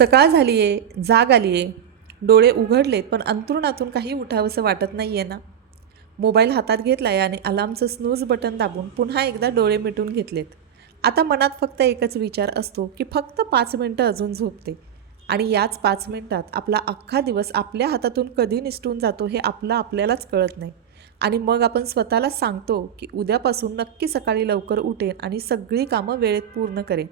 सकाळ झाली आहे, जाग आली आहे, डोळे उघडलेत पण अंथरुणातून काही उठावंसं वाटत नाही आहे ना. मोबाईल हातात घेतला आहे आणि अलार्मचं स्नूज बटन दाबून पुन्हा एकदा डोळे मिटून घेतलेत. आता मनात फक्त एकच विचार असतो की फक्त 5 मिनटं अजून झोपते. आणि याच 5 मिनटात आपला अख्खा दिवस आपल्या हातातून कधी निसटून जातो हे आपल्यालाच कळत नाही. आणि मग आपण स्वतःला सांगतो की उद्यापासून नक्की सकाळी लवकर उठेन आणि सगळी कामं वेळेत पूर्ण करेन.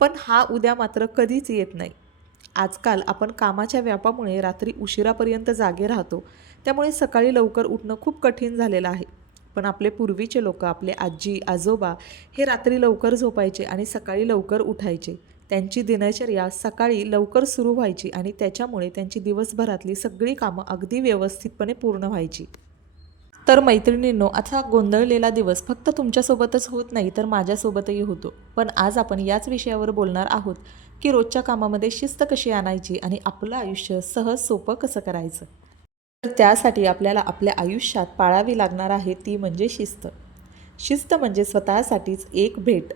पण हा उद्या मात्र कधीच येत नाही. आजकाल आपण कामाच्या व्यापामुळे रात्री उशिरापर्यंत जागे राहतो. त्यामुळे सकाळी लवकर उठणं खूप कठीण झालेलं आहे. पण आपले पूर्वीचे लोक, आपले आजी आजोबा हे रात्री लवकर झोपायचे आणि सकाळी लवकर उठायचे. त्यांची दिनचर्या सकाळी लवकर सुरू व्हायची आणि त्याच्यामुळे त्यांची दिवसभरातली सगळी कामं अगदी व्यवस्थितपणे पूर्ण व्हायची. तर मैत्रिणींनो, असा गोंधळलेला दिवस फक्त तुमच्यासोबतच होत नाही तर माझ्यासोबतही होतो. पण आज आपण याच विषयावर बोलणार आहोत की रोजच्या कामामध्ये शिस्त कशी आणायची आणि आपलं आयुष्य सहज सोपं कसं करायचं. तर त्यासाठी आपल्याला आपल्या आयुष्यात पाळावी लागणार आहे ती म्हणजे शिस्त. शिस्त म्हणजे स्वतःसाठीच एक भेट.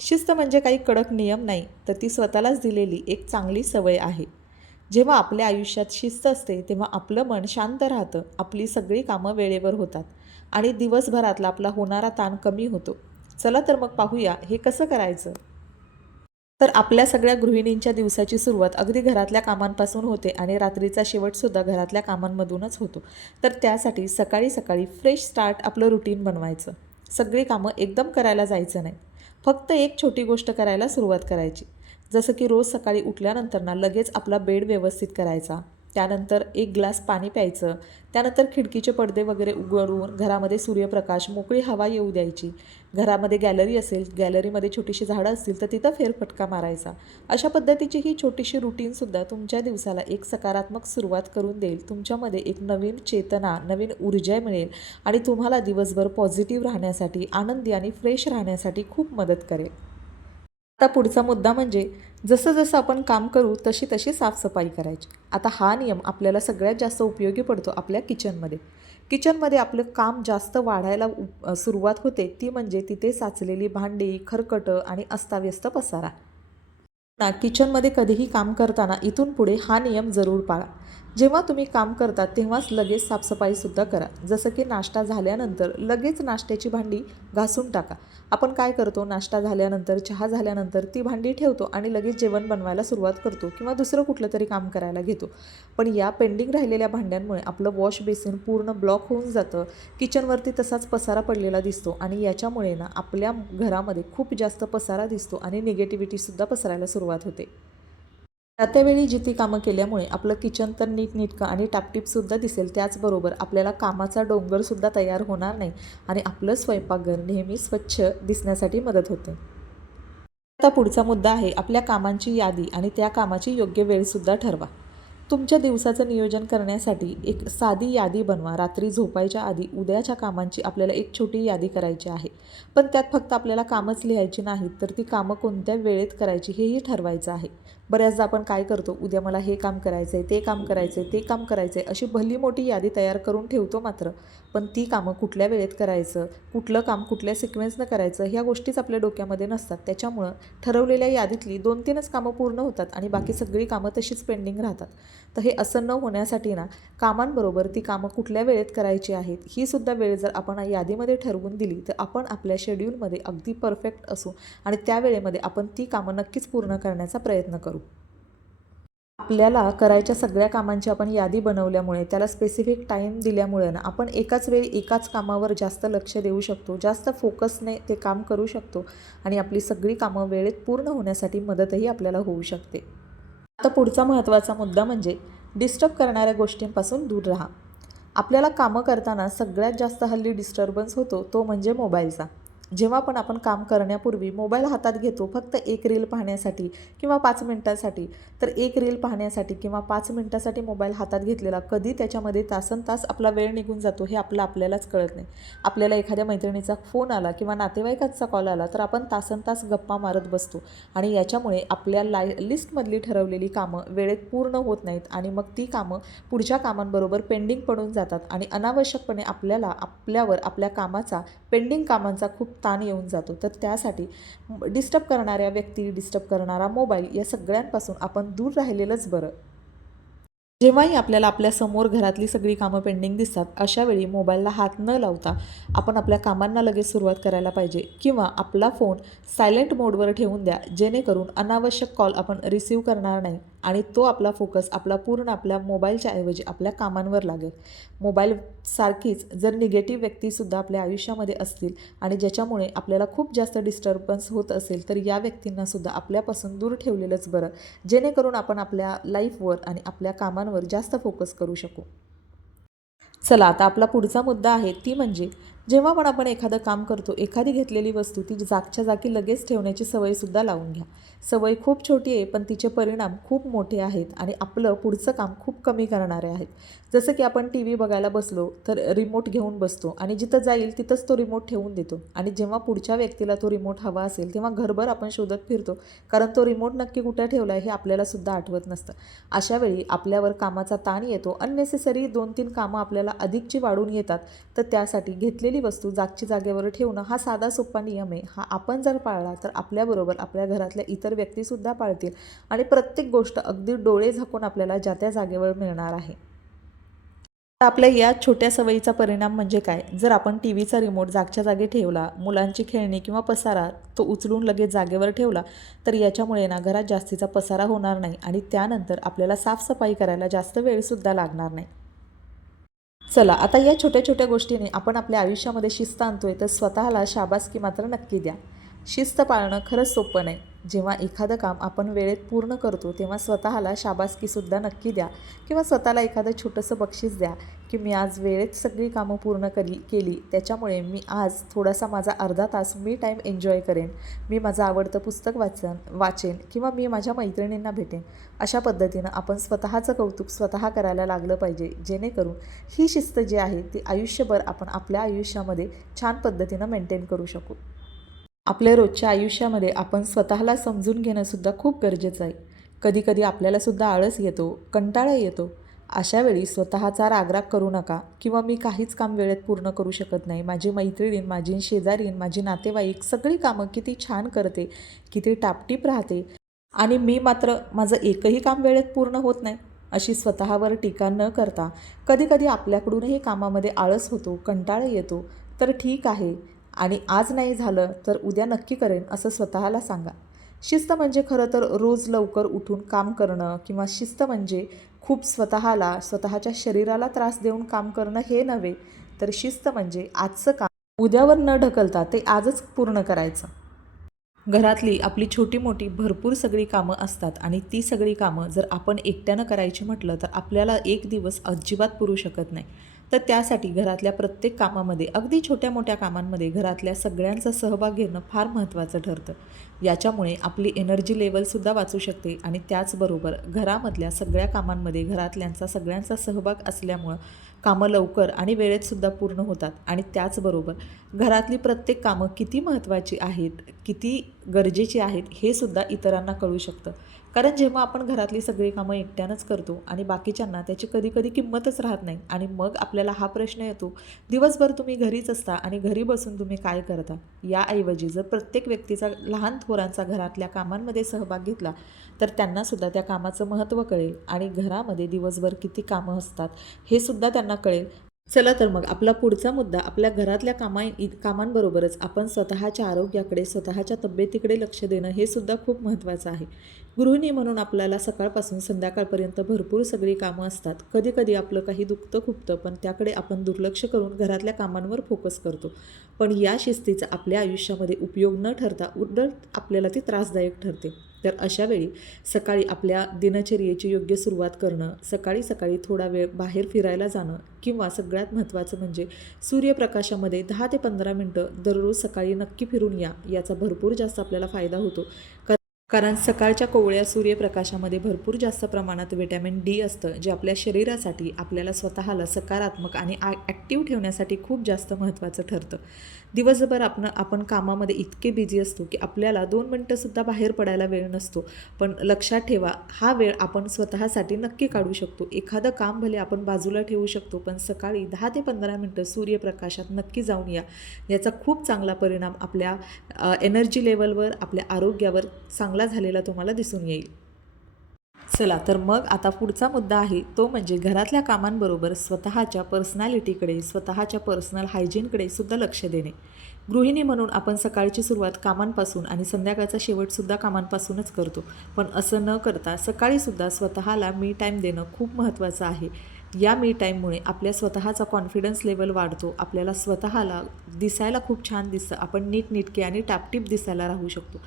शिस्त म्हणजे काही कडक नियम नाही, तर ती स्वतःलाच दिलेली एक चांगली सवय आहे. जेव्हा आपल्या आयुष्यात शिस्त असते तेव्हा आपलं मन शांत राहतं, आपली सगळी कामं वेळेवर होतात आणि दिवसभरातला आपला होणारा ताण कमी होतो. चला तर मग पाहूया हे कसं करायचं. तर आपल्या सगळ्या गृहिणींच्या दिवसाची सुरुवात अगदी घरातल्या कामांपासून होते आणि रात्रीचा शेवटसुद्धा घरातल्या कामांमधूनच होतो. तर त्यासाठी सकाळी सकाळी फ्रेश स्टार्ट आपलं रुटीन बनवायचं. सगळी कामं एकदम करायला जायचं नाही. फक्त एक छोटी गोष्ट करायला सुरुवात करायची. जसं की रोज सकाळी उठल्यानंतर लगेच आपला बेड व्यवस्थित करायचा. त्यानंतर एक ग्लास पाणी प्यायचं. त्यानंतर खिडकीचे पडदे वगैरे उघडून घरामध्ये सूर्यप्रकाश, मोकळी हवा येऊ द्यायची. घरामध्ये गॅलरी असेल, गॅलरीमध्ये छोटीशी झाडं असतील तर तिथं फेरफटका मारायचा. अशा पद्धतीची ही छोटीशी रुटीनसुद्धा तुमच्या दिवसाला एक सकारात्मक सुरुवात करून देईल. तुमच्यामध्ये एक नवीन चेतना, नवीन ऊर्जा मिळेल आणि तुम्हाला दिवसभर पॉझिटिव्ह राहण्यासाठी, आनंदी आणि फ्रेश राहण्यासाठी खूप मदत करेल. आता पुढचा मुद्दा म्हणजे जसं जसं आपण काम करू तशी तशी साफसफाई करायची. आता हा नियम आपल्याला सगळ्यात जास्त उपयोगी पडतो आपल्या किचनमध्ये. किचनमध्ये आपलं काम जास्त वाढायला सुरुवात होते ती म्हणजे तिथे साचलेली भांडी, खरकटं आणि अस्ताव्यस्त पसारा. किचनमध्ये कधीही काम करताना इथून पुढे हा नियम जरूर पाळा. जेव्हा तुम्ही काम करता तेव्हाच लगेच साफसफाईसुद्धा करा. जसं की नाश्ता झाल्यानंतर लगेच नाश्त्याची भांडी घासून टाका. आपण काय करतो, नाश्ता झाल्यानंतर, चहा झाल्यानंतर ती भांडी ठेवतो आणि लगेच जेवण बनवायला सुरुवात करतो किंवा दुसरं कुठलं तरी काम करायला घेतो. पण या पेंडिंग राहिलेल्या भांड्यांमुळे आपलं वॉश बेसिन पूर्ण ब्लॉक होऊन जातं. किचनवरती तसाच पसारा पडलेला दिसतो आणि याच्यामुळे आपल्या घरामध्ये खूप जास्त पसारा दिसतो आणि निगेटिव्हिटीसुद्धा पसरायला सुरुवात होते. त्यावेळी जी ती कामं केल्यामुळे आपलं किचन तर नीटनेटकं आणि टापटीपसुद्धा दिसेल. त्याचबरोबर आपल्याला कामाचा डोंगरसुद्धा तयार होणार नाही आणि आपलं स्वयंपाकघर नेहमी स्वच्छ दिसण्यासाठी मदत होते. आता पुढचा मुद्दा आहे आपल्या कामांची यादी आणि त्या कामाची योग्य वेळसुद्धा ठरवा. तुमच्या दिवसाचं नियोजन करण्यासाठी एक साधी यादी बनवा. रात्री झोपायच्या आधी उद्याच्या कामांची आपल्याला एक छोटी यादी करायची आहे. पण त्यात फक्त आपल्याला कामच लिहायची नाहीत, तर ती कामं कोणत्या वेळेत करायची हेही ठरवायचं आहे. बऱ्याचदा आपण काय करतो, उद्या मला हे काम करायचं आहे, ते काम करायचं आहे, ते काम करायचं आहे, अशी भली मोठी यादी तयार करून ठेवतो मात्र. पण ती कामं कुठल्या वेळेत करायचं, कुठलं काम कुठल्या सिक्वेन्सनं करायचं ह्या गोष्टीच आपल्या डोक्यामध्ये नसतात. त्याच्यामुळं ठरवलेल्या यादीतली 2-3च कामं पूर्ण होतात आणि बाकी सगळी कामं तशीच पेंडिंग राहतात. तर हे असं न होण्यासाठी कामांबरोबर ती कामं कुठल्या वेळेत करायची आहेत ही सुद्धा वेळ जर आपण यादीमध्ये ठरवून दिली तर आपण आपल्या शेड्यूलमध्ये अगदी परफेक्ट असू आणि त्या वेळेमध्ये आपण ती कामं नक्कीच पूर्ण करण्याचा प्रयत्न करू. आपल्याला करायच्या सगळ्या कामांची आपण यादी बनवल्यामुळे, त्याला स्पेसिफिक टाईम दिल्यामुळे आपण एकाच वेळी एकाच कामावर जास्त लक्ष देऊ शकतो, जास्त फोकसने ते काम करू शकतो आणि आपली सगळी कामं वेळेत पूर्ण होण्यासाठी मदतही आपल्याला होऊ शकते. आता पुढचा महत्त्वाचा मुद्दा म्हणजे डिस्टर्ब करणाऱ्या गोष्टींपासून दूर राहा. आपल्याला कामं करताना सगळ्यात जास्त हल्ली डिस्टर्बन्स होतो तो म्हणजे मोबाईलचा. जेव्हा पण आपण काम करण्यापूर्वी मोबाईल हातात घेतो फक्त एक रील पाहण्यासाठी किंवा 5 मिनटासाठी, तर एक रील पाहण्यासाठी किंवा 5 मिनटासाठी मोबाईल हातात घेतलेला कधी त्याच्यामध्ये तासनतास आपला वेळ निघून जातो हे आपल्यालाच कळत नाही. आपल्याला एखाद्या मैत्रिणीचा फोन आला किंवा नातेवाईकांचा कॉल आला तर आपण तासनतास गप्पा मारत बसतो आणि याच्यामुळे आपल्या लिस्टमधली ठरवलेली कामं वेळेत पूर्ण होत नाहीत आणि मग ती कामं पुढच्या कामांबरोबर पेंडिंग पडून जातात आणि अनावश्यकपणे आपल्यावर आपल्या कामाचा, पेंडिंग कामांचा खूप ताण येऊन जातो. तर त्यासाठी डिस्टर्ब करणाऱ्या व्यक्ती, डिस्टर्ब करणारा मोबाईल या सगळ्यांपासून आपण दूर राहिलेलंच बरं. जेव्हाही आपल्याला आपल्यासमोर घरातली सगळी कामं पेंडिंग दिसतात, अशा वेळी मोबाईलला हात न लावता आपण आपल्या कामांना लगेच सुरुवात करायला पाहिजे किंवा आपला फोन सायलेंट मोडवर ठेवून द्या, जेणेकरून अनावश्यक कॉल आपण रिसीव करणार नाही आणि तो आपला फोकस पूर्ण आपल्या मोबाईलच्या ऐवजी आपल्या कामांवर लागेल. मोबाईलसारखीच जर निगेटिव्ह व्यक्तीसुद्धा आपल्या आयुष्यामध्ये असतील आणि ज्याच्यामुळे आपल्याला खूप जास्त डिस्टर्बन्स होत असेल, तर या व्यक्तींनासुद्धा आपल्यापासून दूर ठेवलेलंच बरं, जेणेकरून आपण आपल्या लाईफवर आणि आपल्या कामांवर जास्त फोकस करू शकू. चला आता आपला पुढचा मुद्दा आहे ती म्हणजे जेव्हा पण आपण एखादं काम करतो, एखादी घेतलेली वस्तू ती जागच्या जागी लगेच ठेवण्याची सवयसुद्धा लावून घ्या. सवय खूप छोटी आहे, पण तिचे परिणाम खूप मोठे आहेत आणि आपलं पुढचं काम खूप कमी करणारे आहेत. जसं की आपण टी व्ही बघायला बसलो तर रिमोट घेऊन बसतो आणि जिथं जाईल तिथंच तो रिमोट ठेवून देतो आणि जेव्हा पुढच्या व्यक्तीला तो रिमोट हवा असेल तेव्हा घरभर आपण शोधत फिरतो, कारण तो रिमोट नक्की कुठं ठेवला आहे हे आपल्यालासुद्धा आठवत नसतं. अशावेळी आपल्यावर कामाचा ताण येतो, अननेसेसरी 2-3 कामं आपल्याला अधिकची वाढून येतात. तर त्यासाठी घेतलेली वस्तू जागची जागेवर ठेवणं हा साधा सोपा नियम आहे. हा आपण जर पाळला तर आपल्याबरोबर आपल्या घरातल्या इतर व्यक्तीसुद्धा पाळतील आणि प्रत्येक गोष्ट अगदी डोळे झाकून आपल्याला ज्या त्या जागेवर मिळणार आहे. तर आपल्या या छोट्या सवयीचा परिणाम म्हणजे काय? जर आपण टी व्हीचा रिमोट जागच्या जागी ठेवला, मुलांची खेळणी किंवा पसारा तो उचलून लगेच जागेवर ठेवला, तर याच्यामुळे ना घरात जास्तीचा पसारा होणार नाही आणि त्यानंतर आपल्याला साफसफाई करायला जास्त वेळसुद्धा लागणार नाही. चला आता या छोट्या छोट्या गोष्टीने आपण आपल्या आयुष्यामध्ये शिस्त आणतोय, तर स्वतःला शाबासकी मात्र नक्की द्या. शिस्त पाळणं खरंच सोपं नाही. जेव्हा एखादं काम आपण वेळेत पूर्ण करतो तेव्हा स्वतःला शाबासकीसुद्धा नक्की द्या किंवा स्वतःला एखादं छोटंसं बक्षीस द्या की मी आज वेळेत सगळी कामं पूर्ण केली, त्याच्यामुळे मी आज थोडासा माझा अर्धा तास मी टाईम एन्जॉय करेन, मी माझं आवडतं पुस्तक वाचेन किंवा मी माझ्या मैत्रिणींना भेटेन. अशा पद्धतीनं आपण स्वतःचं कौतुक स्वतः करायला लागलं पाहिजे, जेणेकरून ही शिस्त जी आहे ती आयुष्यभर आपण आपल्या आयुष्यामध्ये छान पद्धतीनं मेंटेन करू शकू. आपल्या रोजच्या आयुष्यामध्ये आपण स्वतःला समजून घेणंसुद्धा खूप गरजेचं आहे. कधीकधी आपल्यालासुद्धा आळस येतो, कंटाळा येतो. अशावेळी स्वतःचा रागराग करू नका किंवा मी काहीच काम वेळेत पूर्ण करू शकत नाही, माझी मैत्रीण, माझी शेजारीण, माझी नातेवाईक सगळी कामं किती छान करते, किती टापटीप राहते आणि मी मात्र माझं एकही काम वेळेत पूर्ण होत नाही, अशी स्वतःवर टीका न करता कधीकधी आपल्याकडूनही कामामध्ये आळस होतो, कंटाळा येतो, तर ठीक आहे आणि आज नाही झालं तर उद्या नक्की करेन असं स्वतःला सांगा. शिस्त म्हणजे खरं तर रोज लवकर उठून काम करणं किंवा शिस्त म्हणजे खूप स्वतःला, स्वतःच्या शरीराला त्रास देऊन काम करणं हे नव्हे, तर शिस्त म्हणजे आजचं काम उद्यावर न ढकलता ते आजच पूर्ण करायचं. घरातली आपली छोटी-मोठी भरपूर सगळी कामं असतात आणि ती सगळी कामं जर आपण एकट्यानं करायची म्हटलं तर आपल्याला एक दिवस अजिबात पुरू शकत नाही. तर त्यासाठी घरातल्या प्रत्येक कामामध्ये, अगदी छोट्या-मोठ्या कामांमध्ये घरातल्या सगळ्यांचा सहभाग घेणं फार महत्त्वाचं ठरतं. याच्यामुळे आपली एनर्जी लेव्हलसुद्धा वाचू शकते आणि त्याचबरोबर घरामधल्या सगळ्या कामांमध्ये घरातल्यांचा सगळ्यांचा सहभाग असल्यामुळं कामं लवकर आणि वेळेतसुद्धा पूर्ण होतात आणि त्याचबरोबर घरातली प्रत्येक कामं किती महत्त्वाची आहेत, किती गरजेची आहेत हे सुद्धा इतरांना कळू शकतं. कारण जेव्हा आपण घरातली सगळी कामं एकट्यानंच करतो आणि बाकीच्यांना त्याची कधी-कधी किंमतच राहत नाही आणि मग आपल्याला हा प्रश्न येतो, दिवसभर तुम्ही घरीच असता आणि घरी बसून तुम्ही काय करता? याऐवजी जर प्रत्येक व्यक्तीचा, लहान थोरांचा घरातल्या कामांमध्ये सहभाग घेतला, तर त्यांनासुद्धा त्या कामाचं महत्त्व कळेल आणि घरामध्ये दिवसभर किती कामं असतात हे सुद्धा त्यांना कळेल. चला तर मग आपला पुढचा मुद्दा, आपल्या घरातल्या कामांबरोबरच आपण स्वतःच्या आरोग्याकडे, स्वतःच्या तब्येतीकडे लक्ष देणं हे सुद्धा खूप महत्त्वाचं आहे. गृहिणी म्हणून आपल्याला सकाळपासून संध्याकाळपर्यंत भरपूर सगळी कामं असतात. कधीकधी आपलं काही दुखतं खुपतं, पण त्याकडे आपण दुर्लक्ष करून घरातल्या कामांवर फोकस करतो. पण या शिस्तीचा आपल्या आयुष्यामध्ये उपयोग न ठरता उलट आपल्याला ती त्रासदायक ठरते. तर अशावेळी सकाळी आपल्या दिनचर्येची योग्य सुरुवात करणं, सकाळी सकाळी थोडा वेळ बाहेर फिरायला जाणं किंवा सगळ्यात महत्त्वाचं म्हणजे सूर्यप्रकाशामध्ये 10 ते 15 मिनटं दररोज सकाळी नक्की फिरून या. याचा भरपूर जास्त आपल्याला फायदा होतो. कारण सकाळच्या कोवळ्या सूर्यप्रकाशामध्ये भरपूर जास्त प्रमाणात व्हिटॅमिन डी असतं, जे आपल्या शरीरासाठी आपल्याला स्वतःला सकारात्मक आणि ॲक्टिव्ह ठेवण्यासाठी खूप जास्त महत्त्वाचं ठरतं. दिवसभर आपण कामामध्ये इतके बिझी असतो की आपल्याला 2 मिनटंसुद्धा बाहेर पडायला वेळ नसतो. पण लक्षात ठेवा, हा वेळ आपण स्वतःसाठी नक्की काढू शकतो. एखादं काम भले आपण बाजूला ठेवू शकतो, पण सकाळी 10 ते 15 मिनटं सूर्यप्रकाशात नक्की जाऊन या. याचा खूप चांगला परिणाम आपल्या एनर्जी लेवलवर, आपल्या आरोग्यावर चांगला झालेला तुम्हाला दिसून येईल. चला तर मग आता पुढचा मुद्दा आहे तो म्हणजे घरातल्या कामांबरोबर स्वतःच्या पर्सनॅलिटीकडे, स्वतःच्या पर्सनल हायजीनकडे सुद्धा लक्ष देणे. गृहिणी म्हणून आपण सकाळची सुरुवात कामांपासून आणि संध्याकाळचा शेवटसुद्धा कामांपासूनच करतो. पण असं न करता सकाळीसुद्धा स्वतःला मी टाईम देणं खूप महत्त्वाचं आहे. या मी टाईममुळे आपल्या स्वतःचा कॉन्फिडन्स लेवल वाढतो. आपल्याला स्वतःला दिसायला खूप छान दिसतं. आपण नीटनेटके आणि टापटीप दिसायला राहू शकतो.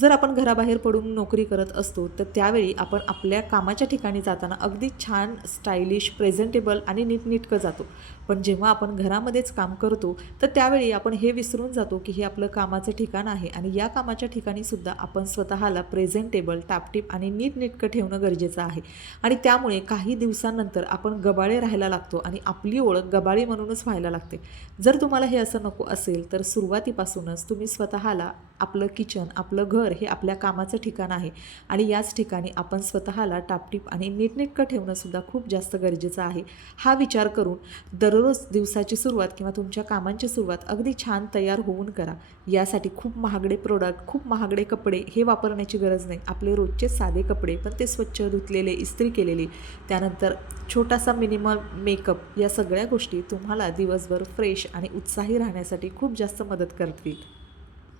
जर आपण घराबाहेर पडून नोकरी करत असतो तर त्यावेळी आपण आपल्या कामाच्या ठिकाणी जाताना अगदी छान, स्टायलिश, प्रेझेंटेबल आणि नीटनेटकं जातो. पण जेव्हा आपण घरामध्येच काम करतो तर त्यावेळी आपण हे विसरून जातो की हे आपलं कामाचं ठिकाण आहे आणि या कामाच्या ठिकाणीसुद्धा आपण स्वतःला प्रेझेंटेबल, टापटीप आणि नीटनेटकं ठेवणं गरजेचं आहे. आणि त्यामुळे काही दिवसांनंतर आपण गबाळे राहायला लागतो आणि आपली ओळख गबाळी म्हणूनच व्हायला लागते. जर तुम्हाला हे असं नको असेल तर सुरुवातीपासूनच तुम्ही स्वतःला आपलं किचन, आपलं घर हे आपल्या कामाचं ठिकाण आहे आणि याच ठिकाणी आपण स्वतःला टापटीप आणि नीटनेटकं ठेवणंसुद्धा खूप जास्त गरजेचं आहे. हा विचार करून दररोज दिवसाची सुरुवात किंवा तुमच्या कामांची सुरुवात अगदी छान तयार होऊन करा. यासाठी खूप महागडे प्रोडक्ट, खूप महागडे कपडे हे वापरण्याची गरज नाही. आपले रोजचे साधे कपडे पण ते स्वच्छ धुतलेले, इस्त्री केलेले, त्यानंतर छोटासा मिनिमल मेकअप, या सगळ्या गोष्टी तुम्हाला दिवसभर फ्रेश आणि उत्साही राहण्यासाठी खूप जास्त मदत करतील.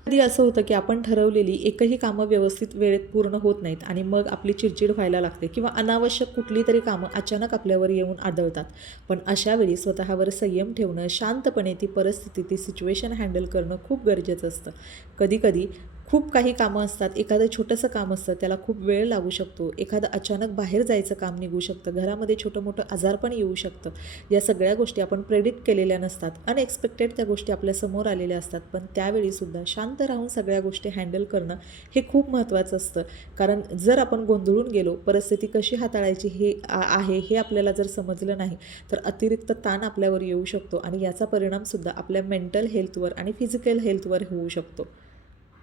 कधी असं होतं की आपण ठरवलेली एकही कामं व्यवस्थित वेळेत पूर्ण होत नाहीत आणि मग आपली चिडचिड व्हायला लागते किंवा अनावश्यक कुठली तरी कामं अचानक आपल्यावर येऊन आदळतात. पण अशावेळी स्वतःवर संयम ठेवणं, शांतपणे ती परिस्थिती, ती सिच्युएशन हँडल करणं खूप गरजेचं असतं. कधीकधी खूप काही कामं असतात, एखादं छोटंसं काम असतं, त्याला खूप वेळ लागू शकतो. एखादं अचानक बाहेर जायचं काम निघू शकतं, घरामध्ये छोटं मोठं आजारपण येऊ शकतं. या सगळ्या गोष्टी आपण प्रेडिक्ट केलेल्या नसतात. अनएक्सपेक्टेड त्या गोष्टी आपल्यासमोर आलेल्या असतात. पण त्यावेळीसुद्धा शांत राहून सगळ्या गोष्टी हँडल करणं हे खूप महत्त्वाचं असतं. कारण जर आपण गोंधळून गेलो, परिस्थिती कशी हाताळायची आहे हे आपल्याला जर समजलं नाही तर अतिरिक्त ताण आपल्यावर येऊ शकतो आणि याचा परिणामसुद्धा आपल्या मेंटल हेल्थवर आणि फिजिकल हेल्थवर होऊ शकतो.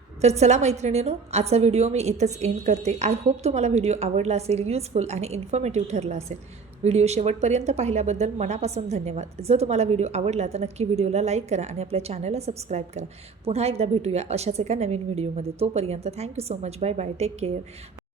तर चला मैत्रिणींनो, आजचा व्हिडिओ मी इथंच एंड करते. आय होप तुम्हाला व्हिडिओ आवडला असेल, युजफुल आणि इन्फॉर्मेटिव्ह ठरला असेल. व्हिडिओ शेवटपर्यंत पाहिल्याबद्दल मनापासून धन्यवाद. जर तुम्हाला व्हिडिओ आवडला तर नक्की व्हिडिओला लाईक करा आणि आपल्या चॅनलला सबस्क्राईब करा. पुन्हा एकदा भेटूया अशाच एका नवीन व्हिडिओमध्ये. तोपर्यंत thank you so much. Bye bye. Take care.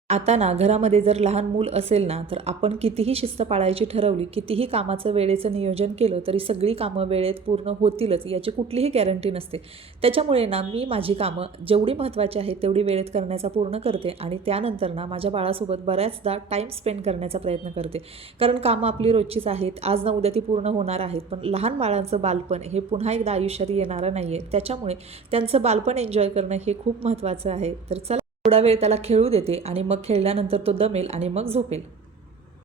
आता ना घरामध्ये जर लहान मूल असेल ना तर आपण कितीही शिस्त पाळायची ठरवली, कितीही कामाचं वेळेचं नियोजन केलं तरी सगळी कामं वेळेत पूर्ण होतीलच याची कुठलीही गॅरंटी नसते. त्याच्यामुळे ना मी माझी कामं जेवढी महत्त्वाची आहेत तेवढी वेळेत करण्याचा पूर्ण करते आणि त्यानंतर ना माझ्या बाळासोबत बऱ्याचदा टाईम स्पेंड करण्याचा प्रयत्न करते. कारण कामं आपली रोजचीच आहेत, आज ना उद्या ती पूर्ण होणार आहेत. पण लहान बाळांचं बालपण हे पुन्हा एकदा आयुष्यात येणारं नाही आहे. त्याच्यामुळे त्यांचं बालपण एन्जॉय करणं हे खूप महत्त्वाचं आहे. तर चला, थोडा वेळ त्याला खेळू देते आणि मग खेळल्यानंतर तो दमेल आणि मग झोपेल.